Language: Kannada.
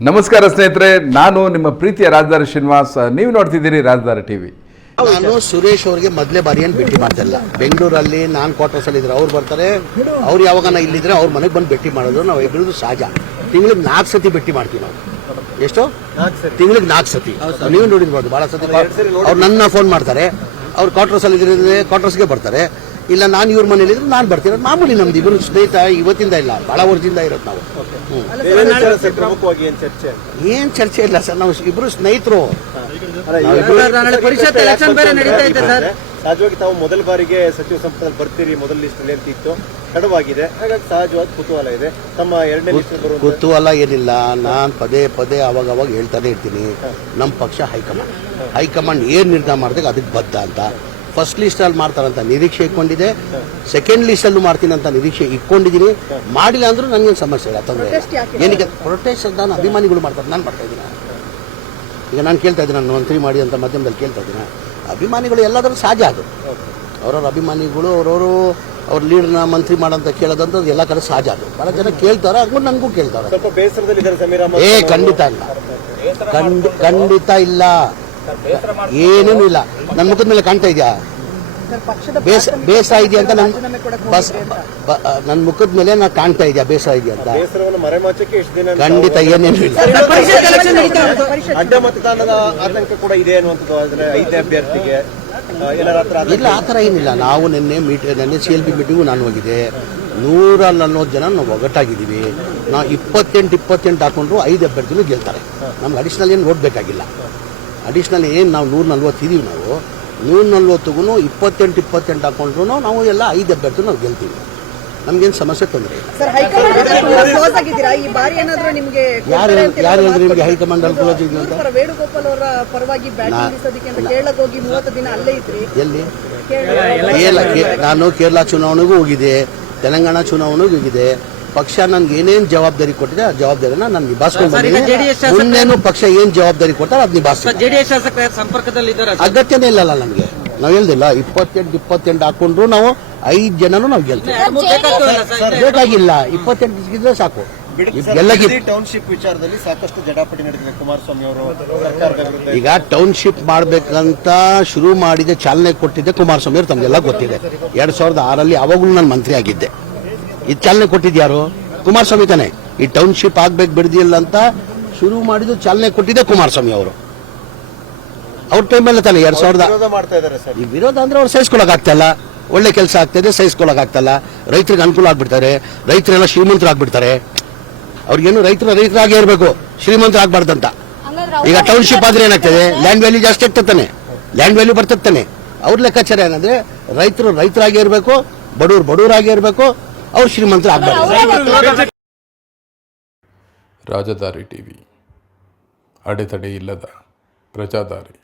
ನಮಸ್ಕಾರ ಸ್ನೇಹಿತರೆ, ನಾನು ನಿಮ್ಮ ಪ್ರೀತಿಯ ರಾಜಧಾನಿ ಶ್ರೀನಿವಾಸ್. ನೀವು ನೋಡ್ತಿದ್ದೀರಿ ರಾಜಧಾನಿ ಟಿವಿ. ನಾನು ಸುರೇಶ್ ಅವರಿಗೆ ಮೊದಲೇ ಬಾರಿ ಏನು ಭೇಟಿ ಮಾಡ್ತಿಲ್ಲ. ಬೆಂಗಳೂರಲ್ಲಿ ನಾನು ಕ್ವಾರ್ಟರ್ಸಲ್ಲಿ ಇದ್ರೆ ಅವ್ರು ಬರ್ತಾರೆ, ಅವ್ರು ಯಾವಾಗ ಇಲ್ಲಿದ್ರೆ ಅವ್ರ ಮನೆಗೆ ಬಂದು ಭೇಟಿ ಮಾಡೋದು ನಾವು ಇಬ್ಬರದು ಸಹಜ. ತಿಂಗಳಿಗೆ 4 ಸತಿ ಭೇಟಿ ಮಾಡ್ತೀವಿ ನಾವು. ಎಷ್ಟು? ತಿಂಗಳಿಗೆ 4 ಸತಿ. ನೀವು ನೋಡಿರ್ಬೋದು, ಭಾಳ ಸತಿ ಅವ್ರು ನನ್ನ ಫೋನ್ ಮಾಡ್ತಾರೆ. ಅವ್ರು ಕ್ವಾರ್ಟರ್ಸಲ್ಲಿ ಇದ್ರೆ ಕ್ವಾರ್ಟರ್ಸ್ಗೆ ಬರ್ತಾರೆ, ಇಲ್ಲ ನಾನು ಇವ್ರ ಮನೇಲಿ ಇದ್ರೆ ನಾನು ಬರ್ತೀನಿ. ಮಾಮೂಲಿ ನಮ್ದು ಇಬ್ಬರು ಸ್ನೇಹಿತ ಇವತ್ತಿಂದ ಇಲ್ಲ, ಭಾಳ ವರ್ಷದಿಂದ ಇರೋದು ನಾವು. ಏನ್ ಚರ್ಚೆ ಇಲ್ಲ ಸರ್, ನಾವು ಇಬ್ರು ಸ್ನೇಹಿತರು. ಸಹಜವಾಗಿ ತಾವು ಮೊದಲ ಬಾರಿಗೆ ಸಚಿವ ಸಂಪುಟದಲ್ಲಿ ಬರ್ತೀರಿ, ಮೊದಲ ಲಿಸ್ಟ್ ಅಲ್ಲಿ ಅಂತ ಇತ್ತು, ತಡವಾಗಿದೆ. ಹಾಗಾಗಿ ಸಹಜವಾಗಿ ಕುತೂಹಲ ಇದೆ. ತಮ್ಮ ಎರಡನೇ ಲಿಸ್ಟ್ ಕುತೂಹಲ ಏನಿಲ್ಲ, ನಾನು ಪದೇ ಪದೇ ಅವಾಗ ಹೇಳ್ತಾನೆ ಇರ್ತೀನಿ, ನಮ್ಮ ಪಕ್ಷ ಹೈಕಮಾಂಡ್ ಏನ್ ನಿರ್ಧಾರ ಮಾಡಿದಾಗ ಅದಕ್ಕೆ ಬದ್ಧ ಅಂತ. ಫಸ್ಟ್ ಲಿಸ್ಟ್ ಅಲ್ಲಿ ಮಾಡ್ತಾರಂತ ನಿರೀಕ್ಷೆ ಇಟ್ಕೊಂಡಿದೆ, ಸೆಕೆಂಡ್ ಲಿಸ್ಟ್ ಅಲ್ಲೂ ಮಾಡ್ತೀನಿ ಅಂತ ನಿರೀಕ್ಷೆ ಇಟ್ಕೊಂಡಿದ್ದೀನಿ. ಮಾಡಿಲ್ಲ ಅಂದ್ರೂ ನನಗೇನು ಸಮಸ್ಯೆ ಇಲ್ಲ, ತೊಂದರೆ ಏನಕ್ಕೆ. ಪ್ರೊಟೆಸ್ಟ್ ನಾನು ಅಭಿಮಾನಿಗಳು ಮಾಡ್ತಾರೆ, ನಾನು ಮಾಡ್ತಾ ಇದ್ದೀನಿ. ಈಗ ನಾನು ಕೇಳ್ತಾ ಇದ್ದೀನಿ, ನಾನು ಮಂತ್ರಿ ಮಾಡಿ ಅಂತ ಮಾಧ್ಯಮದಲ್ಲಿ ಕೇಳ್ತಾ ಇದ್ದೀನಿ. ಅಭಿಮಾನಿಗಳು ಎಲ್ಲಾದ್ರೂ ಸಹಜ ಅದು, ಅವ್ರವ್ರ ಅಭಿಮಾನಿಗಳು ಅವ್ರ ಲೀಡರ್ನ ಮಂತ್ರಿ ಮಾಡಂತ ಕೇಳೋದಂತ ಎಲ್ಲ ಕಡೆ ಸಹಜ ಅದು. ಬಹಳ ಜನ ಕೇಳ್ತಾರೆ, ಹಾಕೊಂಡು ನನಗೂ ಕೇಳ್ತಾರೆ. ಖಂಡಿತ ಇಲ್ಲ, ಖಂಡಿತ ಇಲ್ಲ, ಏನೇನು ಇಲ್ಲ. ನನ್ನ ಮುಖದ ಮೇಲೆ ಕಾಣ್ತಾ ಇದೆಯಾ ಬೇಸರ ಇದೆಯಾ ಅಂತ? ನನ್ನ ಮುಖದ ಮೇಲೆ ನಾ ಕಾಣ್ತಾ ಇದೆಯಾ ಬೇಸರ ಇದೆಯಾ ಅಂತ? ಖಂಡಿತ ಏನೇನು ಇಲ್ಲ. ಅಡ್ಡ ಮತದಾನದ ಆತಂಕ ಕೂಡ ಇದೆ ಅನ್ನುವಂಥದ್ದು ಐದೇ ಅಭ್ಯರ್ಥಿಗೆ ಇಲ್ಲ, ಆ ಥರ ಏನಿಲ್ಲ. ನಾವು ನಿನ್ನೆ CLP ಮೀಟಿಂಗು ನಾನು ಹೋಗಿದೆ. 140 ಜನ ನಾವು ಒಗ್ಗಟ್ಟಾಗಿದ್ದೀವಿ. ನಾವು 28 ಹಾಕೊಂಡ್ರು 5 ಅಭ್ಯರ್ಥಿಗಳು ಗೆಲ್ತಾರೆ. ನಮ್ಗೆ ಅಡಿಷನಲ್ ಏನು ಓಡಬೇಕಾಗಿಲ್ಲ. ಅಡಿಷನಲ್ ಏನು ನಾವು 140 ಇದೀವಿ. ನಾವು 140ಗೂ 28 ಹಾಕೊಂಡ್ರು ನಾವು ಎಲ್ಲ 5 ಅಭ್ಯರ್ಥಿ ನಾವು ಗೆಲ್ತೀವಿ. ನಮ್ಗೇನು ಸಮಸ್ಯೆ ತೊಂದರೆ ಇಲ್ಲ. ಯಾರು ಹೇಳಿದ್ರೆ ನಿಮಗೆ ಹೈಕಮಾಂಡ್ ಅಲ್ಲಿ ಕ್ಲೋಸ್ ಇದೆ ಅಂತ? ಎಲ್ಲಿ? ನಾನು ಕೇರಳ ಚುನಾವಣೆಗೂ ಹೋಗಿದೆ, ತೆಲಂಗಾಣ ಚುನಾವಣೆಗೂ ಹೋಗಿದೆ. ಪಕ್ಷ ನನ್ಗೆ ಏನೇನು ಜವಾಬ್ದಾರಿ ಕೊಟ್ಟಿದೆ ಆ ಜವಾಬ್ದಾರಿನ ನಾನು ನಿಭಾಯಿಸ್ಕೊಂಡು ಬಂದಿದ್ದೀನಿ. ಮುಂದೇನು ಪಕ್ಷ ಏನ್ ಜವಾಬ್ದಾರಿ ಕೊಟ್ಟಾರೆ ಅದು ನಿಭಾಯಿಸ್ತೀನಿ. ಅಗತ್ಯನೇ ಇಲ್ಲಲ್ಲ ನಮ್ಗೆ. ನಾವ್ ಹೇಳ್ದಿಲ್ಲ, 28 ಹಾಕೊಂಡ್ರು ನಾವು 5 ಜನನು ನಾವು ಗೆಲ್ತೀವಿ. ಬೇಕಾಗಿಲ್ಲ, 28 ಇದ್ರೆ ಸಾಕು. ಟೌನ್ಶಿಪ್ ವಿಚಾರದಲ್ಲಿ ಸಾಕಷ್ಟು ಜಟಾಪಟಿ ನಡೆದಿದೆ. ಕುಮಾರಸ್ವಾಮಿ ಅವರು ಸರ್ಕಾರದ ವಿರುದ್ಧ ಈಗ ಟೌನ್ಶಿಪ್ ಮಾಡ್ಬೇಕಂತ ಶುರು ಮಾಡಿದೆ, ಚಾಲನೆ ಕೊಟ್ಟಿದ್ದೆ ಕುಮಾರಸ್ವಾಮಿ ಅವರು, ತಮ್ಗೆಲ್ಲ ಗೊತ್ತಿದೆ. 2006 ಅವಾಗಲೂ ನಾನು ಮಂತ್ರಿ ಆಗಿದ್ದೆ. ಇದು ಚಾಲನೆ ಕೊಟ್ಟಿದ್ಯಾರು? ಕುಮಾರಸ್ವಾಮಿ ತಾನೆ. ಈ ಟೌನ್ಶಿಪ್ ಆಗ್ಬೇಕು ಬಿಡದಿಲ್ಲ ಅಂತ ಶುರು ಮಾಡಿದ್ದು ಚಾಲನೆ ಕೊಟ್ಟಿದ್ದೆ ಕುಮಾರಸ್ವಾಮಿ ಅವರು. ಅವ್ರ ಟೈಮಲ್ಲ ತಾನೆ 2000 ಮಾಡ್ತಾ ಇದ್ದಾರೆ ಸರ್. ಈ ವಿರೋಧ ಅಂದ್ರೆ ಅವ್ರು ಸಹಿಸ್ಕೊಳಕ್ ಆಗ್ತಲ್ಲ. ಒಳ್ಳೆ ಕೆಲಸ ಆಗ್ತದೆ, ಸಹಿಸ್ಕೊಳಕ್ ಆಗ್ತಲ್ಲ. ರೈತರಿಗೆ ಅನುಕೂಲ ಆಗ್ಬಿಡ್ತಾರೆ, ರೈತರೆಲ್ಲ ಶ್ರೀಮಂತರಾಗ್ಬಿಡ್ತಾರೆ. ಅವ್ರಿಗೇನು ರೈತರಾಗೇ ಇರಬೇಕು, ಶ್ರೀಮಂತರ ಆಗ್ಬಾರ್ದಂತ. ಈಗ ಟೌನ್ಶಿಪ್ ಆದ್ರೆ ಏನಾಗ್ತದೆ? ಲ್ಯಾಂಡ್ ವ್ಯಾಲ್ಯೂ ಜಾಸ್ತಿ ಆಗ್ತಾನೆ, ಲ್ಯಾಂಡ್ ವ್ಯಾಲ್ಯೂ ಬರ್ತಾನೆ. ಅವ್ರ ಲೆಕ್ಕಾಚಾರ ಏನಂದ್ರೆ ರೈತರಾಗೇ ಇರಬೇಕು, ಬಡವರಾಗೇ ಇರಬೇಕು, ಅವ್ರು ಶ್ರೀಮಂತರ ಆಗ್ಬಾರ್ದು. ರಾಜಧಾನಿ ಟಿವಿ, ಅಡೆತಡೆ ಇಲ್ಲದ ಪ್ರಜಾದಾರಿ.